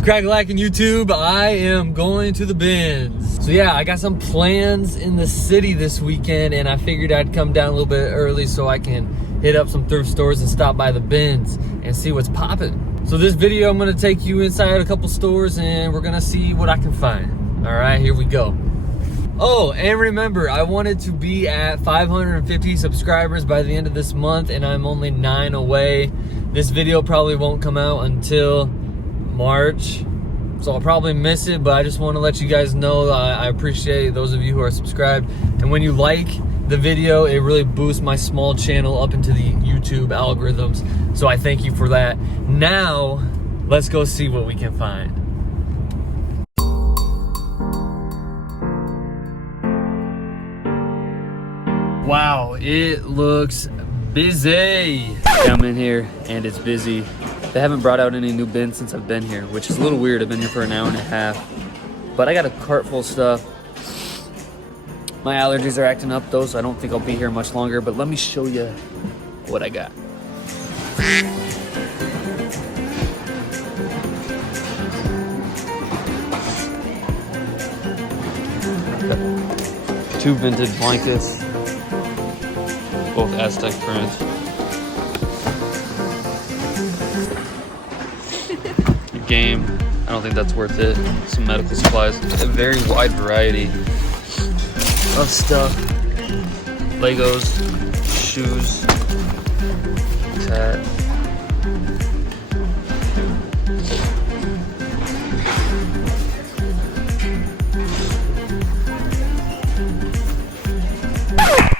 What's crack-a-lackin' YouTube? I am going to the bins. So yeah, I got some plans in the city this weekend, and I figured I'd come down a little bit early so I can hit up some thrift stores and stop by the bins and see what's poppin'. So this video, I'm gonna take you inside a couple stores and we're gonna see what I can find. All right, here we go. Oh, and remember, I wanted to be at 550 subscribers by the end of this month, and I'm only 9 away. This video probably won't come out until March, so I'll probably miss it, but I just want to let you guys know I appreciate those of you who are subscribed. And when you like the video, it really boosts my small channel up into the YouTube algorithms, so I thank you for that. Now, let's go see what we can find. Wow, it looks busy. I'm in here and it's busy. They haven't brought out any new bins since I've been here, which is a little weird. I've been here for an hour and a half. But I got a cart full of stuff. My allergies are acting up though, so I don't think I'll be here much longer, but let me show you what I got. Got 2 vintage blankets, both Aztec print. Game, I don't think that's worth it. Some medical supplies, a very wide variety of stuff. Legos, shoes, tat.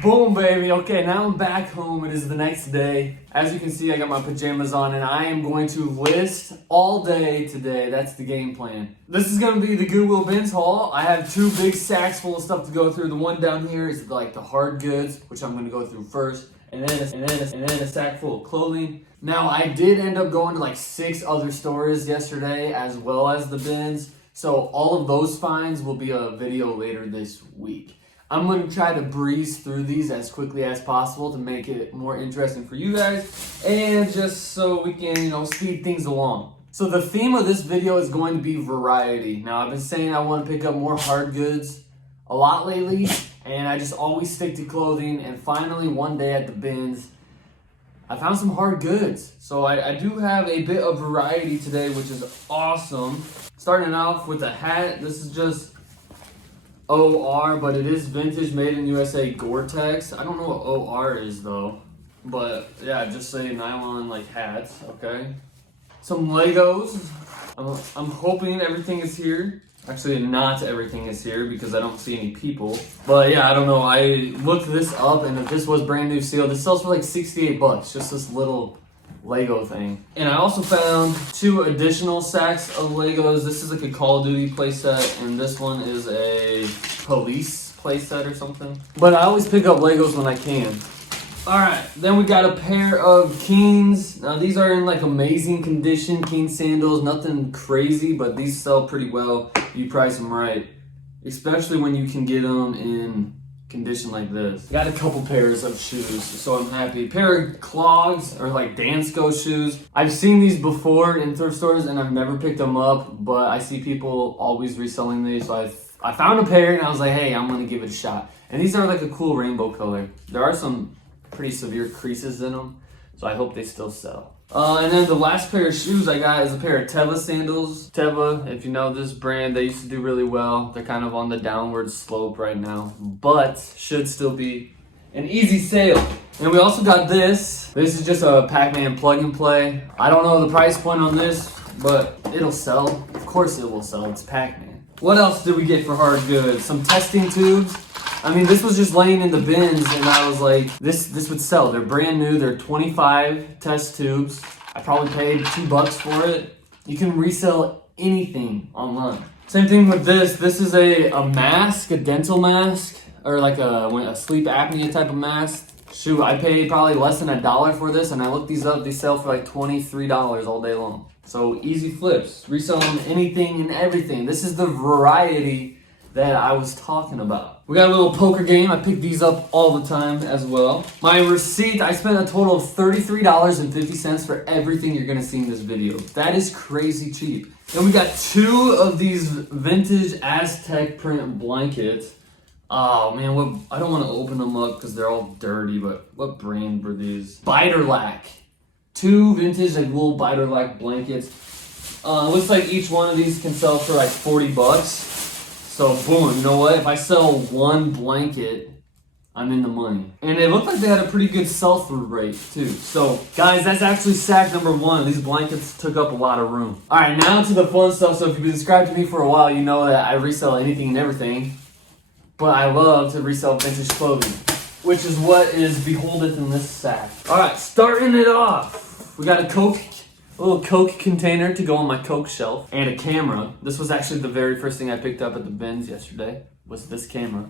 Boom, baby. Okay, now I'm back home. It is the next day. As you can see, I got my pajamas on and I am going to list all day today. That's the game plan. This is going to be the Goodwill bins haul. I have 2 big sacks full of stuff to go through. The one down here is like the hard goods, which I'm going to go through first. And then a sack full of clothing. Now, I did end up going to like 6 other stores yesterday as well as the bins. So all of those finds will be a video later this week. I'm going to try to breeze through these as quickly as possible to make it more interesting for you guys and just so we can, speed things along. So the theme of this video is going to be variety. Now, I've been saying I want to pick up more hard goods a lot lately, and I just always stick to clothing, and finally one day at the bins, I found some hard goods. So I do have a bit of variety today, which is awesome. Starting off with a hat. This is just OR, but it is vintage, made in USA Gore-Tex. I don't know what OR is though, but yeah, just say nylon like hats. Okay, some Legos. I'm hoping everything is here. Actually, not everything is here because I don't see any people, but yeah, I don't know. I looked this up, and if this was brand new seal, this sells for like 68 bucks, just this little Lego thing. And I also found 2 additional sacks of Legos. This is like a Call of Duty playset, and this one is a police playset or something. But I always pick up Legos when I can. Alright, then we got a pair of Keens. Now these are in like amazing condition, Keen sandals, nothing crazy, but these sell pretty well. You price them right, especially when you can get them in condition like this. Got a couple pairs of shoes, so I'm happy. Pair of clogs, or like Dansko shoes. I've seen these before in thrift stores and I've never picked them up, but I see people always reselling these, so I found a pair and I was like, hey, I'm gonna give it a shot. And these are like a cool rainbow color. There are some pretty severe creases in them, so I hope they still sell. And then the last pair of shoes I got is a pair of Teva sandals. Teva, if you know this brand, they used to do really well. They're kind of on the downward slope right now, but should still be an easy sale. And we also got this. This is just a Pac-Man plug and play. I don't know the price point on this, but it'll sell. Of course it will sell, it's Pac-Man. What else did we get for hard goods? Some testing tubes. I mean, this was just laying in the bins, and I was like, this would sell. They're brand new. They're 25 test tubes. I probably paid $2 for it. You can resell anything online. Same thing with this. This is a mask, a dental mask, or like a sleep apnea type of mask. Shoot, I paid probably less than $1 for this, and I looked these up. They sell for like $23 all day long. So easy flips. Reselling anything and everything. This is the variety that I was talking about. We got a little poker game. I pick these up all the time as well. My receipt, I spent a total of $33.50 for everything you're gonna see in this video. That is crazy cheap. And we got 2 of these vintage Aztec print blankets. Oh man, I don't want to open them up because they're all dirty, but what brand were these? Biterlac. 2 vintage like wool Biterlac blankets. Looks like each one of these can sell for like $40. So boom, you know what? If I sell 1 blanket, I'm in the money. And it looked like they had a pretty good sell-through rate too. So guys, that's actually sack number 1. These blankets took up a lot of room. All right, now to the fun stuff. So if you've been subscribed to me for a while, you know that I resell anything and everything. But I love to resell vintage clothing, which is what is beholdeth in this sack. All right, starting it off. We got a little Coke container to go on my Coke shelf, and a camera. This was actually the very first thing I picked up at the bins yesterday, was this camera.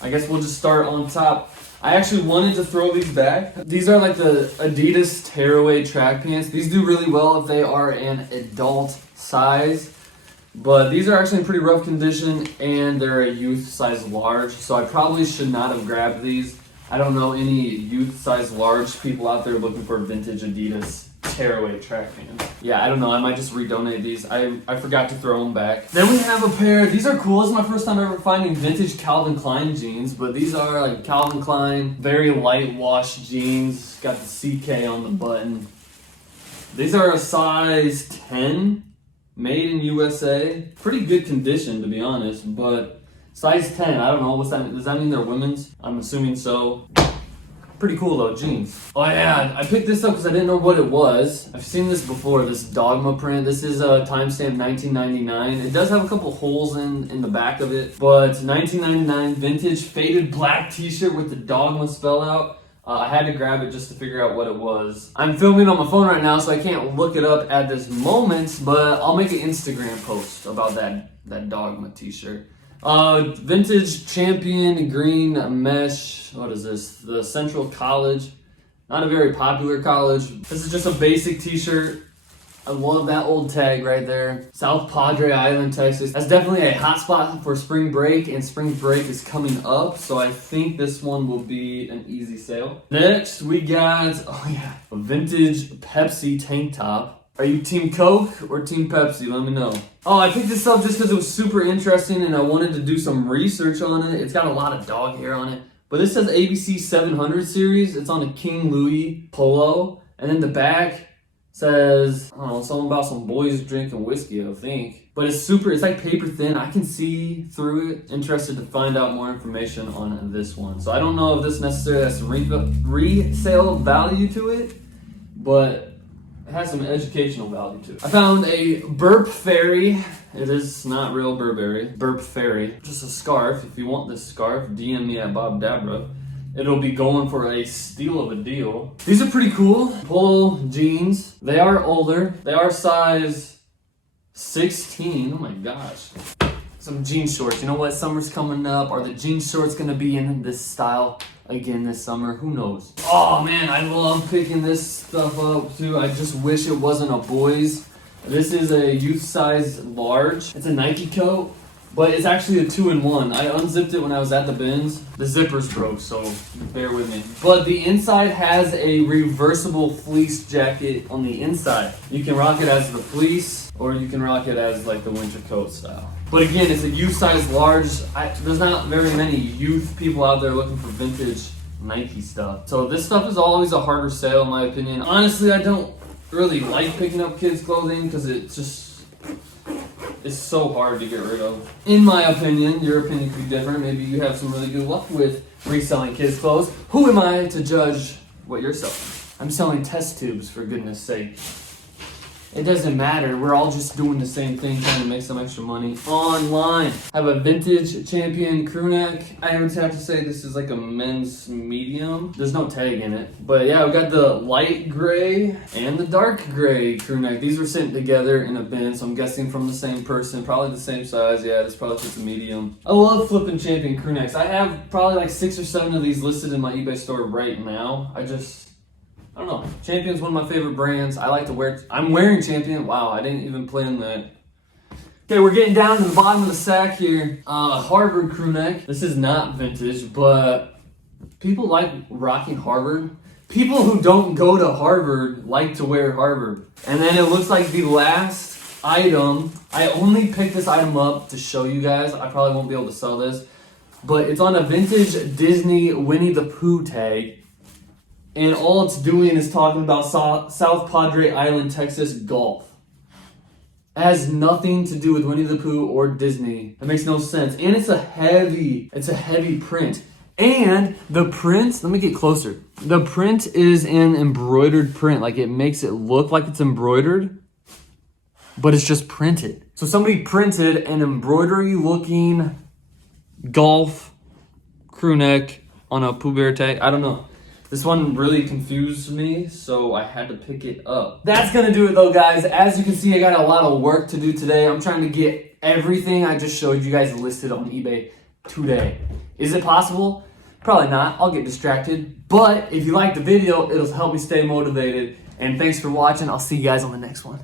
I guess we'll just start on top. I actually wanted to throw these back. These are like the Adidas tearaway track pants. These do really well if they are an adult size, but these are actually in pretty rough condition and they're a youth size large, so I probably should not have grabbed these. I don't know any youth size large people out there looking for vintage Adidas tearaway track pants. Yeah, I don't know. I might just redonate these. I forgot to throw them back. Then we have a pair. These are cool. This is my first time ever finding vintage Calvin Klein jeans, but these are like Calvin Klein, very light wash jeans. Got the CK on the button. These are a size 10, made in USA. Pretty good condition, to be honest, but size 10, I don't know. What's that? Does that mean they're women's? I'm assuming so. Pretty cool though, jeans. Oh yeah, I picked this up because I didn't know what it was. I've seen this before, this Dogma print. This is a timestamp 1999. It does have a couple holes in the back of it, but 1999 vintage faded black t-shirt with the Dogma spell out. I had to grab it just to figure out what it was. I'm filming on my phone right now, so I can't look it up at this moment, but I'll make an Instagram post about that Dogma t-shirt. Vintage Champion green mesh. What is this? The Central College. Not a very popular college. This is just a basic t-shirt. I love that old tag right there. South Padre Island, Texas. That's definitely a hot spot for spring break, and spring break is coming up, so I think this one will be an easy sale. Next, we got, a vintage Pepsi tank top. Are you Team Coke or Team Pepsi? Let me know. Oh, I picked this up just because it was super interesting and I wanted to do some research on it. It's got a lot of dog hair on it. But this says ABC 700 series. It's on a King Louis polo. And then the back says, I don't know, something about some boys drinking whiskey, I think. But it's like paper thin. I can see through it. Interested to find out more information on this one. So I don't know if this necessarily has resale value to it, but it has some educational value to it. I found a Burp Fairy. It is not real Burberry. Burp Fairy. Just a scarf. If you want this scarf, DM me at Bob Dabra. It'll be going for a steal of a deal. These are pretty cool. Polo jeans. They are older. They are size 16. Oh my gosh. Some jean shorts. You know what? Summer's coming up. Are the jean shorts gonna be in this style again this summer? Who knows? Oh man, I love picking this stuff up too. I just wish it wasn't a boys. This is a youth size large. It's a Nike coat, but it's actually a 2-in-1. I unzipped it when I was at the bins. The zippers broke, so bear with me. But the inside has a reversible fleece jacket on the inside. You can rock it as the fleece, or you can rock it as like the winter coat style. But again, it's a youth size large. There's not very many youth people out there looking for vintage Nike stuff. So this stuff is always a harder sale in my opinion. Honestly, I don't really like picking up kids' clothing because it's so hard to get rid of. In my opinion, your opinion could be different. Maybe you have some really good luck with reselling kids' clothes. Who am I to judge what you're selling? I'm selling test tubes, for goodness sake. It doesn't matter. We're all just doing the same thing, trying to make some extra money online. I have a vintage Champion crew neck. I would have to say this is like a men's medium. There's no tag in it. But yeah, we got the light gray and the dark gray crew neck. These were sent together in a bin, so I'm guessing from the same person. Probably the same size. Yeah, this probably fits a medium. I love flipping Champion crew necks. I have probably like 6 or 7 of these listed in my eBay store right now. I don't know. Champion's one of my favorite brands. I like to wear it. I'm wearing Champion. Wow, I didn't even plan that. Okay, we're getting down to the bottom of the sack here. Harvard crew neck. This is not vintage, but people like rocking Harvard. People who don't go to Harvard like to wear Harvard. And then it looks like the last item, I only picked this item up to show you guys. I probably won't be able to sell this, but it's on a vintage Disney Winnie the Pooh tag. And all it's doing is talking about South Padre Island, Texas golf. It has nothing to do with Winnie the Pooh or Disney. It makes no sense. And it's a heavy print. And the print, let me get closer. The print is an embroidered print. Like, it makes it look like it's embroidered, but it's just printed. So somebody printed an embroidery looking golf crew neck on a Pooh Bear tag. I don't know. This one really confused me, so I had to pick it up. That's gonna do it though, guys. As you can see, I got a lot of work to do today. I'm trying to get everything I just showed you guys listed on eBay today. Is it possible? Probably not. I'll get distracted. But if you like the video, it'll help me stay motivated. And thanks for watching. I'll see you guys on the next one.